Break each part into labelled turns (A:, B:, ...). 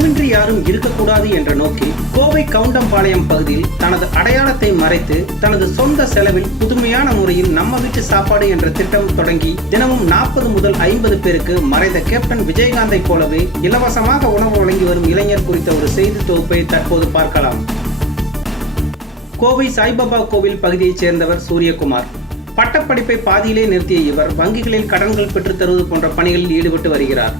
A: உணவின்றி யாரும் இருக்கக்கூடாது என்ற நோக்கில் கோவை கவுண்டம்பாளையம் பகுதியில் தனது அடையாளத்தை மறைத்து தனது சொந்த செலவில் புதுமையான முறையில் நம்ம வீட்டு சாப்பாடு என்ற திட்டம் தொடங்கி தினமும் நாற்பது முதல் ஐம்பது பேருக்கு மறைந்த கேப்டன் விஜயகாந்தை போலவே இலவசமாக உணவு வழங்கி வரும் இளைஞர் குறித்த ஒரு செய்தி தொகுப்பை தற்போது பார்க்கலாம். கோவை சாய்பாபா கோவில் பகுதியைச் சேர்ந்தவர் சூரியகுமார். பட்டப்படிப்பை பாதியிலே நிறுத்திய இவர் வங்கிகளில் கடன்கள் பெற்றுத்தருவது போன்ற பணிகளில் ஈடுபட்டு வருகிறார்.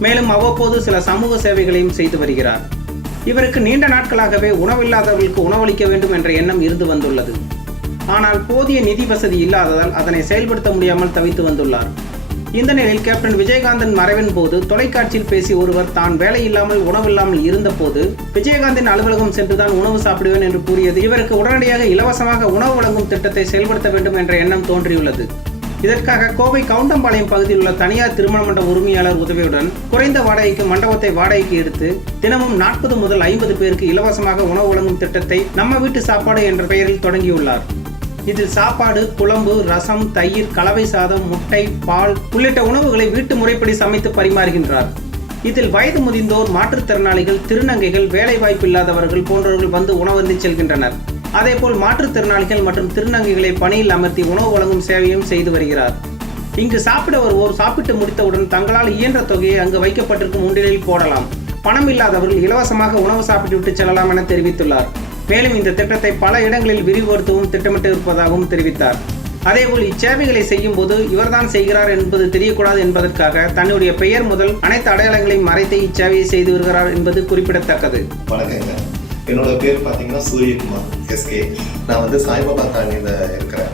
A: மேலும் அவ்வப்போது சில சமூக சேவைகளையும் செய்து வருகிறார். இவருக்கு நீண்ட நாட்களாகவே உணவில்லாதவர்களுக்கு உணவளிக்க வேண்டும் என்ற எண்ணம் இருந்து வந்துள்ளது. ஆனால் போதிய நிதி வசதி இல்லாததால் அதனை செயல்படுத்த முடியாமல் தவித்து வந்துள்ளார். இந்த நிலையில் கேப்டன் விஜயகாந்தன் மறைவின் போது தொலைக்காட்சியில் பேசி ஒருவர் தான் வேலை இல்லாமல் உணவில்லாமல் இருந்தபோது விஜயகாந்தின் அலுவலகம் சென்றுதான் உணவு சாப்பிடுவேன் என்று கூறியது. இவருக்கு உடனடியாக இலவசமாக உணவு வழங்கும் திட்டத்தை செயல்படுத்த வேண்டும் என்ற எண்ணம் தோன்றியுள்ளது. இதற்காக கோவை கவுண்டம்பாளையம் பகுதியில் உள்ள தனியார் திருமண மண்டப உரிமையாளர் உதவியுடன் குறைந்த வாடகைக்கு மண்டபத்தை வாடகைக்கு எடுத்து தினமும் நாற்பது முதல் ஐம்பது பேருக்கு இலவசமாக உணவு வழங்கும் திட்டத்தை நம்ம வீட்டு சாப்பாடு என்ற பெயரில் தொடங்கியுள்ளார். இதில் சாப்பாடு குழம்பு ரசம் தயிர் கலவை சாதம் முட்டை பால் உள்ளிட்ட உணவுகளை வீட்டு முறைப்படி சமைத்து பரிமாறுகின்றார். இதில் வயது முதிர்ந்தோர் மாற்றுத்திறனாளிகள் திருநங்கைகள் வேலைவாய்ப்பு இல்லாதவர்கள் போன்றவர்கள் வந்து உணவருந்தி செல்கின்றனர். அதேபோல் மாற்றுத்திறனாளிகள் மற்றும் திருநங்கைகளை பணியில் அமர்த்தி உணவு வழங்கும் சேவையும் செய்து வருகிறார். இங்கு சாப்பிட வருவோர் சாப்பிட்டு முடித்தவுடன் தங்களால் இயன்ற தொகையை அங்கு வைக்கப்பட்டிருக்கும் உண்டியலில் போடலாம். பணம் இல்லாதவர்கள் இலவசமாக உணவு சாப்பிட்டுவிட்டு செல்லலாம் என தெரிவித்துள்ளார். மேலும் இந்த திட்டத்தை பல இடங்களில் விரிவுபடுத்தவும் திட்டமிட்டு இருப்பதாகவும் தெரிவித்தார். அதேபோல் இச்சேவைகளை செய்யும் போது இவர்தான் செய்கிறார் என்பது தெரியக்கூடாது என்பதற்காக தன்னுடைய பெயர் முதல் அனைத்து அடையாளங்களையும் மறைத்து இச்சேவையை செய்து வருகிறார் என்பது குறிப்பிடத்தக்கது.
B: என்னோட பேர் பார்த்தீங்கன்னா சூரியகுமார் எஸ்கே நான் வந்து சாய்பாபா காலனியில் இருக்கிறேன்.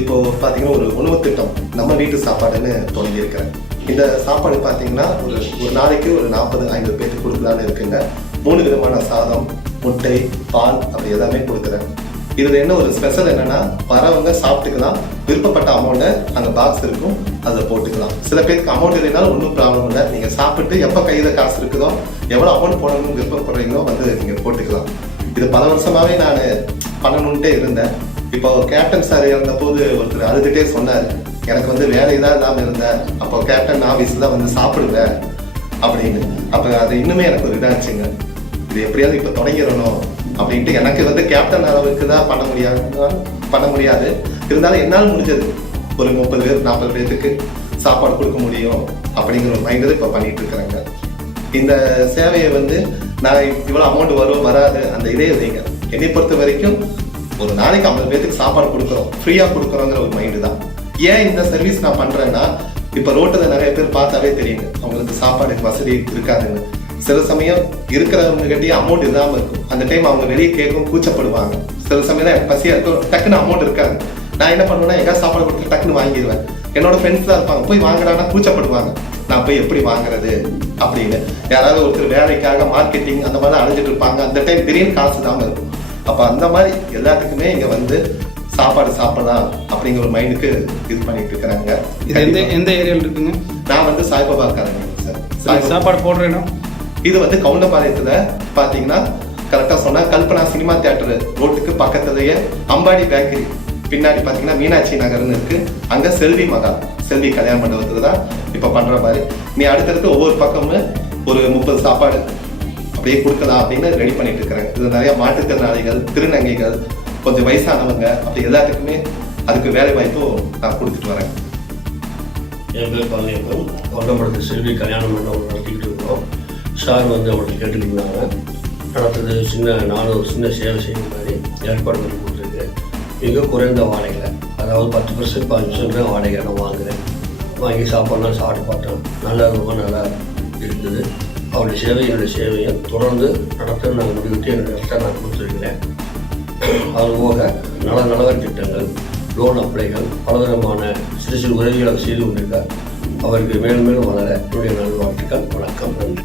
B: இப்போ பார்த்தீங்கன்னா ஒரு உணவு திட்டம் நம்ம வீட்டு சாப்பாடுன்னு தொடங்கியிருக்கிறேன். இந்த சாப்பாடு பார்த்தீங்கன்னா ஒரு ஒரு நாளைக்கு ஒரு நாற்பது ஐம்பது பேருக்கு கொடுக்கலான்னு இருக்குங்க மூணு விதமான சாதம் முட்டை பால் அப்படி எல்லாமே கொடுக்குறேன். இதில் என்ன ஒரு ஸ்பெஷல் என்னன்னா வரவங்க சாப்பிட்டுக்கலாம். விருப்பப்பட்ட அமௌண்ட்டை அந்த பாக்ஸ் இருக்கும். அதில் போட்டுக்கலாம். சில பேருக்கு அமௌண்ட் இல்லைனாலும் ஒன்றும் ப்ராப்ளம் இல்லை. நீங்கள் சாப்பிட்டு எப்போ கையில் காசு இருக்குதோ எவ்வளோ அமௌண்ட் போடணும்னு விருப்பப்படுறீங்களோ வந்து நீங்கள் போட்டுக்கலாம். இது பல வருஷமாகவே நான் பண்ணணுன்ட்டே இருந்தேன். இப்போ கேப்டன் சார் இருந்தபோது ஒருத்தர் அழுதுகிட்டே சொன்னார். எனக்கு வந்து வேலை தான் இல்லாமல் இருந்தேன் அப்போ கேப்டன் ஆஃபீஸில் வந்து சாப்பிடுவேன் அப்படின்னு. அப்போ அது இன்னுமே எனக்கு ஒரு இதாச்சுங்க இது எப்படியாவது இப்போ தொடங்கிடணும். அப்படின்ட்டு எனக்கு வந்து கேப்டன் அளவுக்கு தான் பண்ண முடியாது பண்ண முடியாது. இருந்தாலும் என்னால் முடிஞ்சது. ஒரு முப்பது பேர் நாற்பது பேர்த்துக்கு சாப்பாடு கொடுக்க முடியும் அப்படிங்கிற ஒரு மைண்டில் இப்போ பண்ணிட்டு இருக்கிறேங்க. இந்த சேவையை வந்து நான் இவ்வளோ அமௌண்ட் வரும் வராது அந்த இதே இல்லைங்க. என்னை பொறுத்த வரைக்கும் ஒரு நாளைக்கு ஐம்பது பேர்த்துக்கு சாப்பாடு கொடுக்குறோம் ஃப்ரீயாக கொடுக்குறோங்கிற ஒரு மைண்டு தான். ஏன் இந்த சர்வீஸ் நான் பண்ணுறேன்னா இப்போ ரோட்டில் நிறைய பேர் பார்த்தாவே தெரியுங்க அவங்களுக்கு சாப்பாடு வசதி இருக்காதுன்னு. சில சமயம் இருக்கிறவங்க கிட்டயே அமௌண்ட் இல்லாமல் இருக்கும். அந்த டைம் அவங்க வெளியே கேட்கும் கூச்சப்படுவாங்க. சில சமயம் தான் எனக்கு பசியாக இருக்கும். டக்குன்னு அமௌண்ட் இருக்காது. நான் என்ன பண்ணுவேன்னா எங்கேயாவது சாப்பாடு கொடுத்து டக்குன்னு வாங்கிடுவேன். என்னோட ஃப்ரெண்ட்ஸ் தான் இருப்பாங்க. போய் வாங்குறான்னா கூச்சப்படுவாங்க. நான் போய் எப்படி வாங்குறது அப்படின்னு. யாராவது ஒருத்தர் வேலைக்காக மார்க்கெட்டிங் அந்த மாதிரி அலைஞ்சிட்டு இருப்பாங்க. அந்த டைம் திடீர்னு காசு இல்லாமல் இருக்கும். அப்போ அந்த மாதிரி எல்லாத்துக்குமே இங்கே வந்து சாப்பாடு சாப்பிடலாம் அப்படிங்கிற ஒரு மைண்டுக்கு இது பண்ணிட்டு இருக்கிறாங்க.
A: இது எந்த எந்த ஏரியாவில் இருக்குங்க?
B: நான் வந்து சாய்பாபா காரங்க சார்.
A: சாப்பாடு போடுற இடம்
B: இது வந்து கவுண்டபாளையத்துல பாத்தீங்கன்னா கரெக்டா சொன்னா கல்பனா சினிமா தியேட்டர் ரோட்டுக்கு பக்கத்துலயே அம்பாடி பேக்கரி பின்னாடி பாத்தீங்கன்னா மீனாட்சி நகர்னு இருக்கு. அங்க செல்வி மகா செல்வி கல்யாண மண்டபத்துல தான் இப்ப பண்ற மாதிரி. நீ அடுத்தடுத்து ஒவ்வொரு பக்கமும் ஒரு முப்பது சாப்பாடு அப்படியே கொடுக்கலாம் அப்படின்னு ரெடி பண்ணிட்டு இருக்கிறேன். இது நிறைய மாற்றுத்திறனாளிகள் திருநங்கைகள் கொஞ்சம் வயசானவங்க அப்படி எல்லாத்துக்குமே அதுக்கு வேலை வாய்ப்பும் நான் கொடுத்துட்டு வரேன்.
C: என் பேர் பழனியப்பன் கொண்டம்படத்து செல்வி கல்யாண மண்டபம் நடத்திக்கிட்டு இருக்கிறோம் சார் வந்து அவங்களுக்கு கேட்டுருந்தாங்க அடுத்தது சின்ன நானும் ஒரு சின்ன சேவை செய்கிற மாதிரி ஏற்பாடு பண்ணி கொடுத்துருக்கேன் மிக குறைந்த வாடகையில். அதாவது பத்து பர்சன்ட் பதினஞ்சு பர்சன்ட் தான் வாடகை நான் வாங்குறேன். வாங்கி சாப்பாடுலாம் சாப்பிட்டு பார்த்தோம் நல்லா ரொம்ப நல்லா இருக்குது அவருடைய சேவை என்னுடைய சேவையை தொடர்ந்து நடத்த நான் முடிவிட்டு என்னுடைய நான் கொடுத்துருக்கிறேன். அது போக நல நலவர் திட்டங்கள் லோன் அப்ளைகள் பலவிதமான சிறு சிறு உதவிகளை செய்து கொண்டிருக்கார். அவருக்கு மேலும் மேலும் வளர என்னுடைய நல்வாழ்த்துக்கள். வணக்கம். நன்றி.